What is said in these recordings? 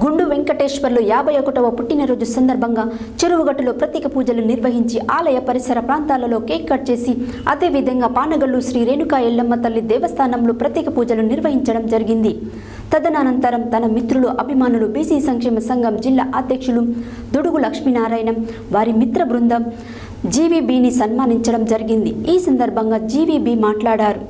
గుండు వెంకటేశ్వర్లు 51వ పుట్టినరోజు సందర్భంగా చెరువుగట్టులో ప్రత్యేక పూజలు నిర్వహించి ఆలయ పరిసర ప్రాంతాలలో కేక్ కట్ చేసి అదేవిధంగా పానగల్లు శ్రీ రేణుకా ఎల్లమ్మ తల్లి దేవస్థానంలో ప్రత్యేక పూజలు నిర్వహించడం జరిగింది. తదనంతరం తన మిత్రులు, అభిమానులు, బీసీ సంక్షేమ సంఘం జిల్లా అధ్యక్షులు దుడుగు లక్ష్మీనారాయణ, వారి మిత్ర బృందం జీవీబీని సన్మానించడం జరిగింది. ఈ సందర్భంగా జీవీబీ మాట్లాడారు.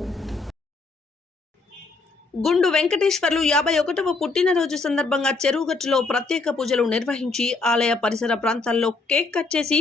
గుండు వెంకటేశ్వర్లు 51వ పుట్టినరోజు సందర్భంగా చెరువుగట్టులో ప్రత్యేక పూజలు నిర్వహించి ఆలయ పరిసర ప్రాంతాల్లో కేక్ కట్ చేసి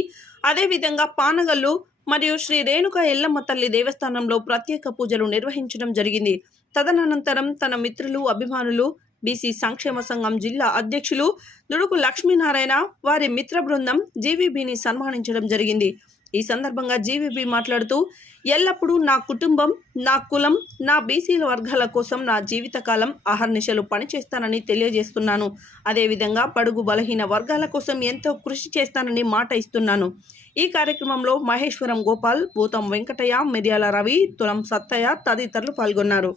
అదేవిధంగా పానగల్లు మరియు శ్రీ రేణుకా ఎల్లమ్మ తల్లి దేవస్థానంలో ప్రత్యేక పూజలు నిర్వహించడం జరిగింది. తదనంతరం తన మిత్రులు, అభిమానులు, బీసీ సంక్షేమ సంఘం జిల్లా అధ్యక్షులు దుడుకు లక్ష్మీనారాయణ, వారి మిత్ర బృందం జీవీబీని సన్మానించడం జరిగింది. ఈ సందర్భంగా జీవీబీ మాట్లాడుతూ, ఎల్లప్పుడూ నా కుటుంబం, నా కులం, నా బీసీల వర్గాల కోసం నా జీవితకాలం అహర్నిశలు పనిచేస్తానని తెలియజేస్తున్నాను. అదేవిధంగా బడుగు బలహీన వర్గాల కోసం ఎంతో కృషి చేస్తానని మాట ఇస్తున్నాను. ఈ కార్యక్రమంలో మహేశ్వరం గోపాల్, భూతం వెంకటయ్య, మిర్యాల రవి, తులం సత్తయ్య తదితరులు పాల్గొన్నారు.